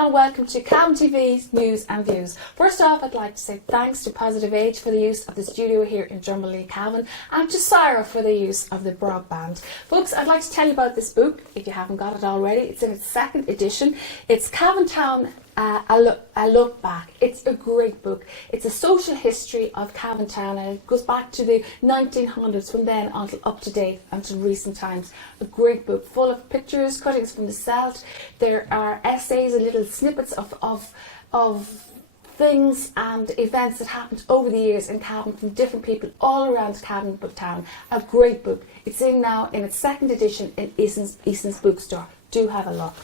and welcome to Cavan TV's News and Views. First off, I'd like to say thanks to Positive Age for the use of the studio here in Drumley, Cavan, and to Sarah for the use of the broadband. Folks, I'd like to tell you about this book, if you haven't got it already. It's in its second edition. It's Cavan Town, a look back. It's a great book. It's a social history of Cavan Town, and it goes back to the 1900s, from then until up to date, until recent times. A great book full of pictures, cuttings from the Celt. There are essays and little snippets of things and events that happened over the years in Cavan from different people all around Cavan Town. A great book. It's in now in its second edition in Eason's bookstore. Do have a look.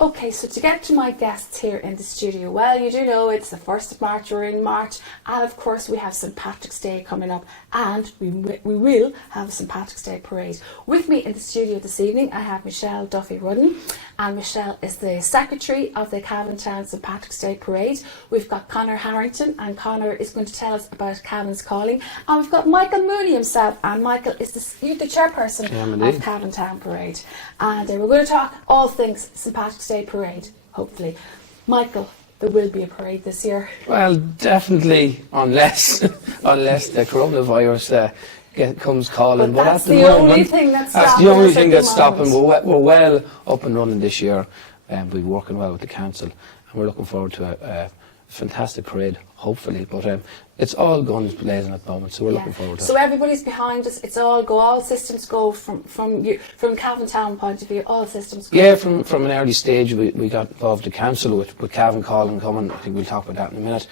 Okay, so to get to my guests here in the studio, well, you do know it's the 1st of March, we're in March, and of course we have St. Patrick's Day coming up, and we will have a St. Patrick's Day parade. With me in the studio this evening, I have Michelle Duffy Rudden, and Michelle is the Secretary of the Cavan Town St. Patrick's Day Parade. We've got Conor Harrington, and Conor is going to tell us about Cavan's calling, and we've got Michael Mooney himself, and Michael is the chairperson of Cavan Town Parade. And we're going to talk all things St. Patrick's Day Parade, hopefully. Michael, there will be a parade this year. Well, definitely, unless the coronavirus comes calling. But that's the only thing that's stopping. That's the only thing that's stopping. We're well up and running this year, and we're working well with the council, and we're looking forward to a fantastic parade, hopefully. But it's all guns blazing at the moment, so we're looking forward to it. So everybody's behind us. It's all systems go from Cavan Town point of view. All systems go. Yeah, from an early stage, we got involved with the council with Cavan calling coming. I think we'll talk about that in a minute.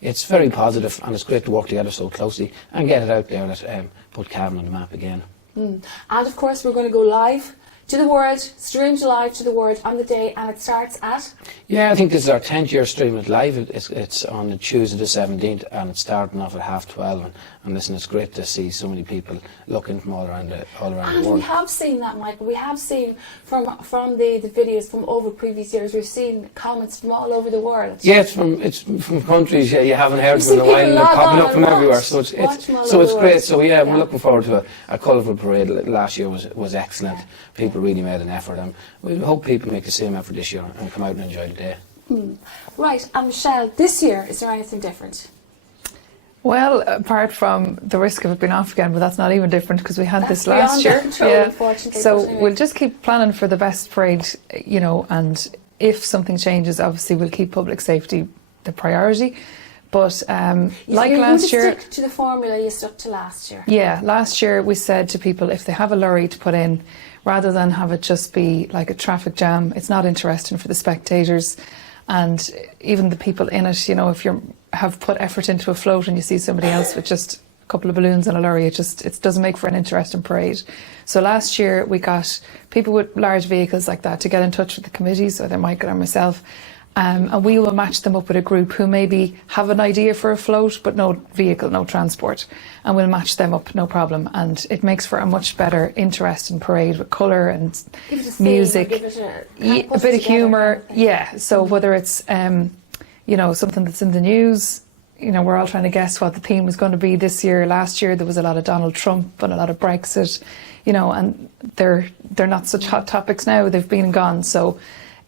It's very positive, and it's great to work together so closely and get it out there that put Cavan on the map again. And of course, we're going to go live to the world, streamed live to the world on the day, and it starts at? Yeah, I think this is our 10th year streaming it live. It's on Tuesday the 17th, and it's starting off at 12:30. And listen, it's great to see so many people looking from all around the world. And we have seen that, Michael. We have seen from the videos from over previous years. We've seen comments from all over the world. Yeah, it's from countries you haven't heard from in a while, and they're popping up from everywhere. So it's great. So yeah, we're looking forward to a colourful parade. Last year was excellent. People really made an effort, and we hope people make the same effort this year and come out and enjoy the day. Right, and Michelle, this year, is there anything different? Well, apart from the risk of it being off again, but that's not even different because we had this That's last year. beyond our control, unfortunately. So we'll just keep planning for the best parade, and if something changes, obviously we'll keep public safety the priority. But like last year, stick to the formula you stuck to last year. Yeah, last year we said to people, if they have a lorry to put in, rather than have it just be like a traffic jam, it's not interesting for the spectators and even the people in it. If you have put effort into a float and you see somebody else with just a couple of balloons and a lorry, it doesn't make for an interesting parade. So last year we got people with large vehicles like that to get in touch with the committees, either Michael or myself, and we will match them up with a group who maybe have an idea for a float but no vehicle, no transport, and we'll match them up, no problem. And it makes for a much better, interesting parade with colour and music, a bit of humour. Yeah, so whether it's something that's in the news, we're all trying to guess what the theme was going to be this year. Last year there was a lot of Donald Trump and a lot of Brexit, and they're not such hot topics now. They've been and gone. So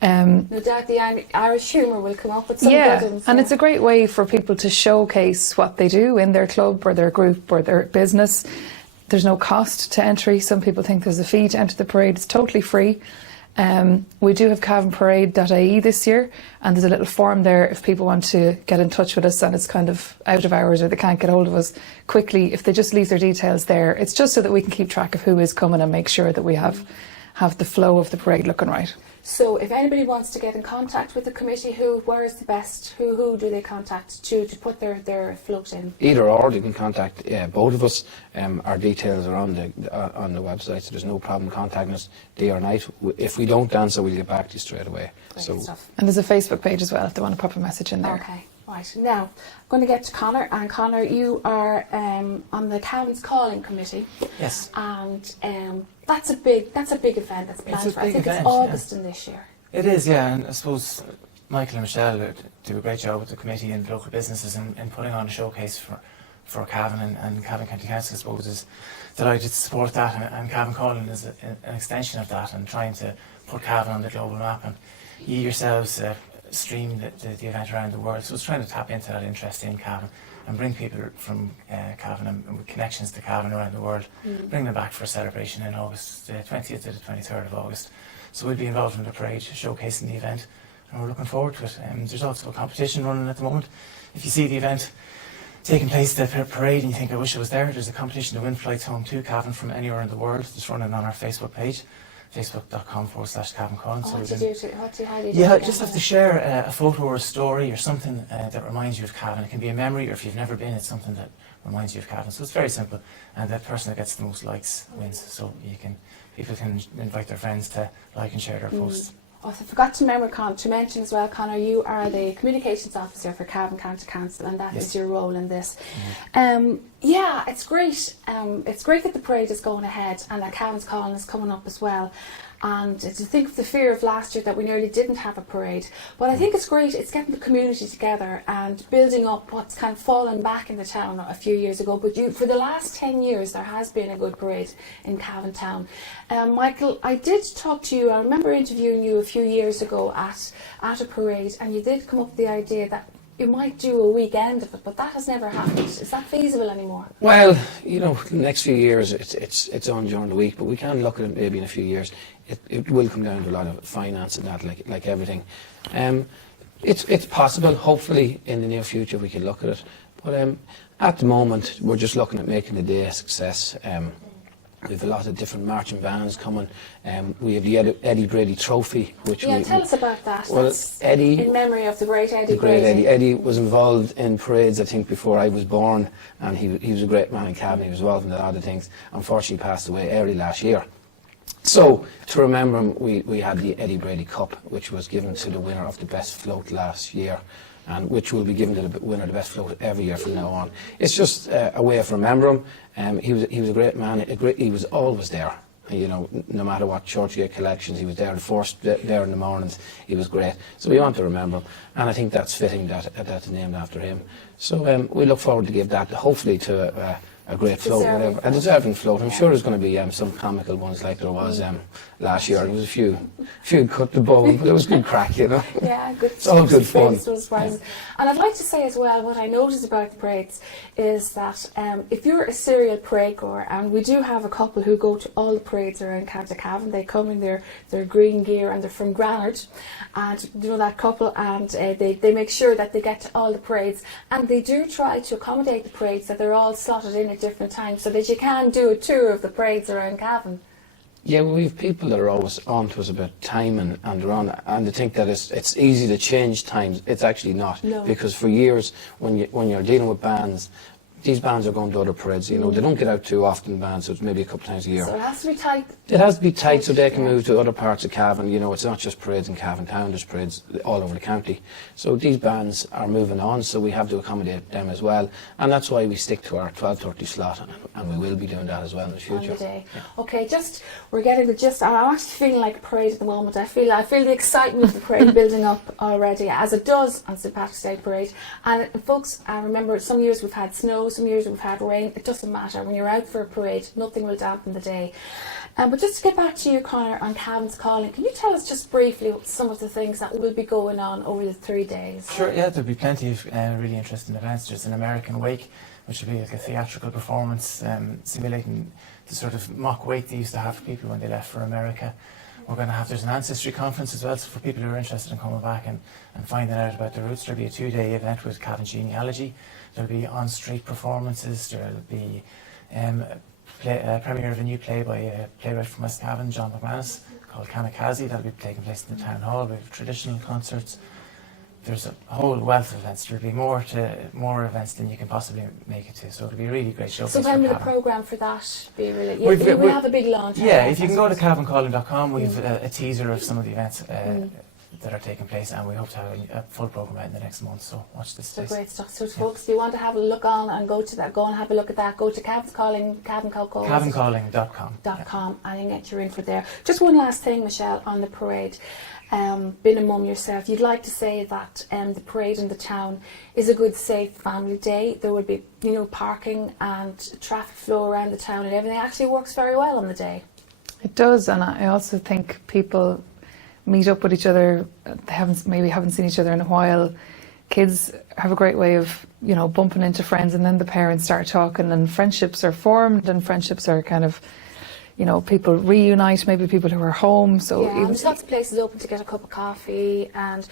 no doubt the Irish humour will come up with some good ones. And it's a great way for people to showcase what they do in their club or their group or their business. There's no cost to entry. Some people think there's a fee to enter the parade. It's totally free. We do have cavanparade.ie this year, and there's a little form there if people want to get in touch with us and it's kind of out of hours or they can't get hold of us quickly. If they just leave their details there, it's just so that we can keep track of who is coming and make sure that we have the flow of the parade looking right. So if anybody wants to get in contact with the committee, where is the best? Who do they contact to put their float in? Either or, they can contact both of us. Our details are on the website, so there's no problem contacting us day or night. If we don't answer, we'll get back to you straight away. Great stuff. And there's a Facebook page as well if they want to pop a message in there. Okay. Right, now I'm going to get to Conor, and Conor, you are on the Cavan's Calling Committee. Yes. And that's a big event that's planned for. I think it's August in this year. It is, yeah, and I suppose Michael and Michelle do a great job with the committee and local businesses in putting on a showcase for Cavan, and Cavan County Council, I suppose, is delighted to support that, and Cavan Calling is an extension of that and trying to put Cavan on the global map. And you yourselves stream the event around the world. So it's trying to tap into that interest in Cavan and bring people from Cavan and with connections to Cavan around the world, bring them back for a celebration in August, the 20th to the 23rd of August. So we'll be involved in the parade, showcasing the event, and we're looking forward to it. There's also a competition running at the moment. If you see the event taking place, the parade, and you think, I wish I was there, there's a competition to win flights home to Cavan from anywhere in the world. It's running on our Facebook page, facebook.com/Cavan Cullen. How do you do Yeah, it? just have to share a photo or a story or something that reminds you of Cavan. It can be a memory, or if you've never been, it's something that reminds you of Cavan. So it's very simple, and that person that gets the most likes wins. So people can invite their friends to like and share their posts. Oh, I forgot to mention as well, Conor, you are the Communications Officer for Cavan County Council, and that is your role in this. Yeah, it's great. It's great that the parade is going ahead and that Cavan's Calling is coming up as well. And to think of the fear of last year that we nearly didn't have a parade. But I think it's great, it's getting the community together and building up what's kind of fallen back in the town a few years ago. But for the last 10 years, there has been a good parade in Cavan Town. Michael, I did talk to you, I remember interviewing you a few years ago at a parade, and you did come up with the idea that you might do a weekend of it, but that has never happened. Is that feasible anymore? Well, the next few years it's on during the week, but we can look at it maybe in a few years. It will come down to a lot of finance and that, like everything. It's possible. Hopefully, in the near future, we can look at it. But at the moment, we're just looking at making the day a success. We have a lot of different marching bands coming. We have the Eddie Brady Trophy, which tell us about that. Well, that's Eddie, in memory of the great Eddie the great Brady. Eddie was involved in parades, I think, before I was born, and he was a great man in Cavan. He was involved in a lot of things. Unfortunately, he passed away early last year. So, to remember him, we had the Eddie Brady Cup, which was given to the winner of the best float last year, and which will be given to the winner of the best float every year from now on. It's just a way of remembering him. He was a great man. He was always there. No matter what church collections, he was there. The first there in the mornings, he was great. So we want to remember him, and I think that's fitting that that's named after him. So we look forward to give that, hopefully, to a great float, whatever. A deserving float. I'm sure there's going to be some comical ones like there was last year. There was a few cut the bone, but it was good crack, Yeah, good. It's all good fun. And I'd like to say as well, what I noticed about the parades is that if you're a serial parade goer, and we do have a couple who go to all the parades around County Cavan, they come in their green gear and they're from Granard, and that couple, and they make sure that they get to all the parades, and they do try to accommodate the parades that they're all slotted in at different times so that you can do a tour of the parades around Cavan. Yeah, well, we have people that are always on to us about time and they're on, and they think that it's easy to change times. It's actually not, because for years when you're dealing with bands, these bands are going to other parades. They don't get out too often, bands, so it's maybe a couple of times a year. So it has to be tight. It has to be tight so they can move to other parts of Cavan. It's not just parades in Cavan Town, there's parades all over the county. So these bands are moving on, so we have to accommodate them as well. And that's why we stick to our 12:30 slot, and we will be doing that as well in the future. On the day. Yeah. Okay, we're getting the gist. I'm actually feeling like a parade at the moment. I feel the excitement of the parade building up already, as it does on St. Patrick's Day parade. And folks, I remember some years we've had snow, some years we've had rain. It doesn't matter. When you're out for a parade, nothing will dampen the day. But just to get back to you, Conor, on Cavan's Calling, can you tell us just briefly some of the things that will be going on over the 3 days? Sure, yeah, there'll be plenty of really interesting events. There's an American Wake, which will be like a theatrical performance simulating the sort of mock wake they used to have for people when they left for America. There's an ancestry conference as well, so for people who are interested in coming back and finding out about their roots. There'll be a 2-day event with Cavan genealogy. There'll be on-street performances. There'll be a premiere of a new play by a playwright from West Cavan, John McManus, called Kamikaze. That'll be taking place in the town hall. We have traditional concerts. There's a whole wealth of events. There'll be more events than you can possibly make it to. So it'll be a really great show. So when will the programme for that be released? We have a big launch. Yeah, if you can go to CavanCalling.com, we have a teaser of some of the events that are taking place, and we hope to have a full programme out in the next month. So watch this space. So great stuff. So folks, if you want to have a look on and go to that, go and have a look at that. Go to CavanCalling.com. And you can get your info there. Just one last thing, Michelle, on the parade. Being a mum yourself, you'd like to say that the parade in the town is a good, safe family day. There would be, parking and traffic flow around the town, and everything actually works very well on the day. It does, and I also think people meet up with each other. They haven't seen each other in a while. Kids have a great way of, you know, bumping into friends, and then the parents start talking, and friendships are formed, and friendships are kind of, you know, people reunite, maybe people who are home. So Yeah, even, there's lots of places open to get a cup of coffee, and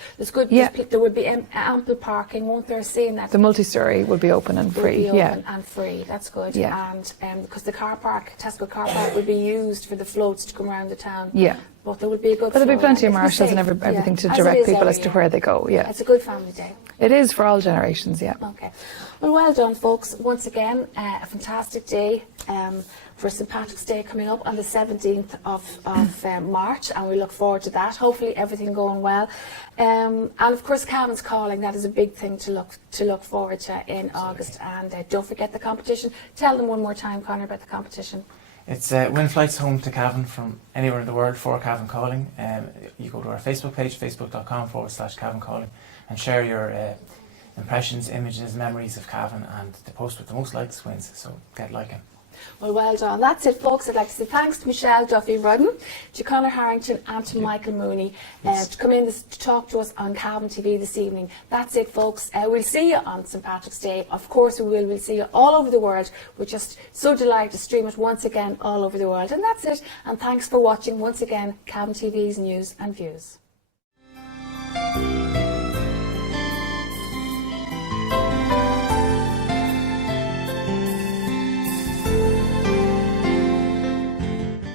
Yeah. there would be ample parking, won't there? Seeing that the multi-story will be open and will free. be open Yeah. and free. That's good. Yeah. And because the car park, Tesco car park, would be used for the floats to come around the town. Yeah. But there would be a good. But there'll be flow, plenty of and it's marshals and safe. everything to As it direct is people every as to year. where they go. Yeah. It's a good family day. It is for all generations. Yeah. Okay. Well done, folks. Once again, a fantastic day for St. Patrick's Day coming up on the 17th of March, and we look forward to that. Hopefully everything going well. And of course, Cavan's Calling, that is a big thing to look forward to in August. And don't forget the competition. Tell them one more time, Conor, about the competition. It's win flights home to Cavan from anywhere in the world for Cavan Calling. You go to our Facebook page, facebook.com/Cavan Calling, and share your impressions, images, memories of Cavan, and the post with the most likes wins. So get liking. Well done. That's it, folks. I'd like to say thanks to Michelle Duffy Rudden, to Conor Harrington, and to Michael Mooney to come in to talk to us on Cavan TV this evening. That's it, folks. We'll see you on St. Patrick's Day. Of course we will. We'll see you all over the world. We're just so delighted to stream it once again all over the world. And that's it. And thanks for watching once again Cavan TV's News and Views.